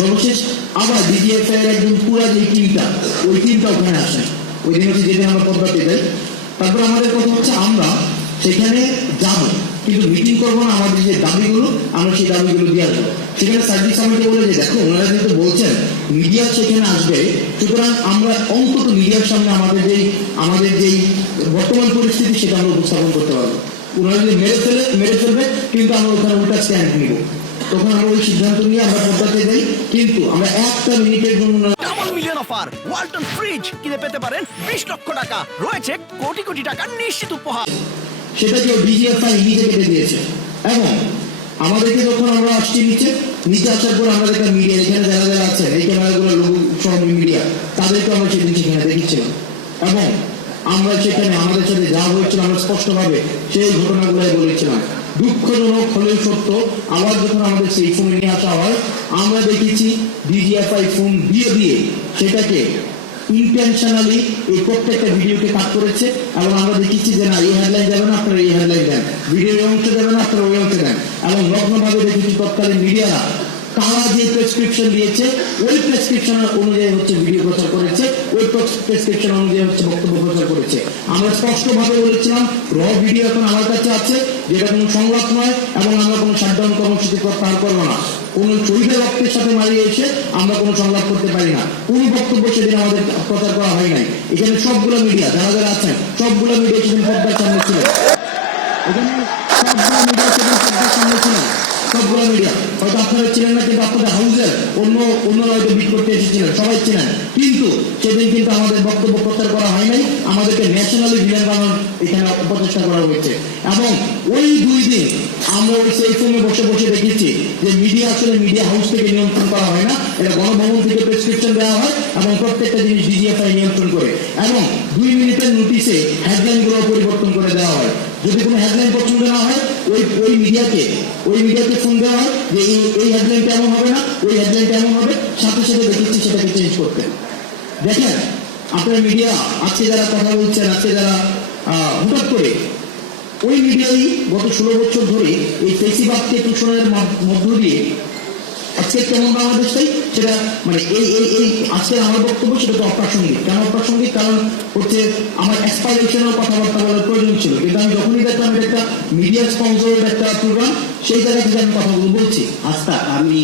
সর্বশেষ আবার ডিজিএফআই এর একদম পুরা যে টিমটা, ওই টিমটা ওখানে আসে। ওই দিন হচ্ছে যেদিন আমরা পদ্মাতে যাই, তারপর আমাদের কথা হচ্ছে আমরা সেখানে যাবো, কিন্তু মিটিং করবো না, আমাদের যে দাবিগুলো আমরা সেই দাবিগুলো দিয়ে আসবো। সেখানে সার্ভিস আমাকে বলে যে দেখো ওনারা যেহেতু বলছেন মিডিয়া সেখানে আসবে, সুতরাং আমরা অন্তত মিডিয়ার সামনে আমাদের যেই বর্তমান পরিস্থিতি সেটা আমরা উপস্থাপন করতে পারবো। ওনারা যদি মেরে ফেলবে, কিন্তু আমরা ওখানে উল্টা স্ট্যান্ড নিব। তখন আমরা ওই সিদ্ধান্ত নিয়ে আমরা পদ্মাতে যাই, কিন্তু আমরা একটা মিনিটের জন্য double million offer Walton fridge কিনে পেতে পারেন 20 লক্ষ টাকা, রয়েছে কোটি কোটি টাকার নিশ্চিত উপহার। সেটাকে ডিজিএফআই নিজে কেটে দিয়েছে। এবং আমাদেরকে যখন আমরা আসছি নিচে আসার পর আমরা দেখলাম মিডিয়া এখানে যারা যারা আছে এই ক্যামেরাগুলো লোক সব মিডিয়া, তাদেরকে আমরা সেদিন সেখানে দেখেছিলাম। এবং আমরা সেখানে আমাদের সাথে যা হয়েছিল আমরা স্পষ্টভাবে সেই ঘটনাগুলো বলেছিলাম। দুঃখজনক হলেও সত্য, আবার যখন আমাদের সেই ফোন নিয়ে আসা হয়, আমরা দেখেছি ডিজিএফআই ফোন দিয়ে সেটাকে ইন্টেনশনালি এই প্রত্যেকটা ভিডিওকে কাট করেছে। এবং আমরা দেখেছি যে না এই হেডলাইন যাবে না, আপনারা এই হেডলাইন দেন, ভিডিওর অংশ যাবে না, আপনারা ওই অংশ দেন। এবং নগ্নভাবে দেখেছি তৎকালীন মিডিয়ারা তারা যে প্রেসক্রিপশন দিয়েছে ওই প্রেসক্রিপশন অনুযায়ী হচ্ছে ভিডিও প্রচার করেছে, ওই প্রেসক্রিপশন অনুযায়ী হচ্ছে বক্তব্য প্রচার করেছে। আমরা স্পষ্টভাবে বলেছিলাম র ভিডিও এখন আমার কাছে আছে, যেটা কোনো সংলাপ নয়, এবং আমরা কোনো শাটডাউন কর্মসূচি প্রত্যাহার করবো না। কোনো শহীদের রক্তের সাথে মারিয়ে এসে আমরা কোনো সংলাপ করতে পারি না। কোনো বক্তব্য সেদিন আমাদের প্রচার করা হয় নাই। এখানে সবগুলো মিডিয়া যারা যারা আছেন সবগুলো মিডিয়া সেদিন পর্দার সামনে ছিল। এখানে সবগুলো মিডিয়া সেদিন পর্দার সামনে ছিল, সবগুলো মিডিয়া। হয়তো আপনারা ছিলেন না, কিন্তু আপনাদের হাউসের অন্যরা হয়তো বিট করতে এসেছিলেন, সবাই ছিলেন। কিন্তু সেদিন কিন্তু আমাদের বক্তব্য প্রচার করা হয় নাই, আমাদেরকে ন্যাশনালি ভিলেন বানানোর এখানে অপচেষ্টা করা হয়েছে। এবং ওই 2 দিন আমরা ওই সেই ফোনে বসে দেখেছি যে মিডিয়া আসলে মিডিয়া হাউস থেকে নিয়ন্ত্রণ করা হয় না, এটা গণভবন থেকে প্রেসক্রিপশন দেওয়া হয় এবং প্রত্যেকটা জিনিস ডিজিএফআই নিয়ন্ত্রণ করে। এবং 2 মিনিটের নোটিশে হেডলাইন গুলো পরিবর্তন করে দেওয়া হয়। যদি কোনো হেডলাইন পছন্দ না হয় ওই মিডিয়াকে ফোন দেওয়া হয় যে এই হেডলাইনটা এমন হবে না, ওই হেডলাইনটা এমন হবে, সাথে সাথে দেখেছি সেটাকে চেঞ্জ করতে। দেখেন আপনার মিডিয়া আজকে যারা কথা বলছেন, আজকে যারা হঠাৎ করে ওই মিডিয়াই গত 16 বছর ধরে এই ফেসিবাদকে তুষণের মধ্য দিয়ে আজকে কেমন বাংলাদেশটাই সেটা মানে এই আজকে আমার বক্তব্য সেটা তো অপ্রাসঙ্গিক। কেন অপ্রাসঙ্গিক? কারণ হচ্ছে আমার এক্সপাইরেশনের কথাবার্তা বলার প্রয়োজন ছিল, কিন্তু আমি যখনই দেখলাম এটা একটা মিডিয়া স্পন্সরেড একটা প্রোগ্রাম, সেই জায়গা থেকে আমি কথাগুলো বলছি। আস্থা, আমি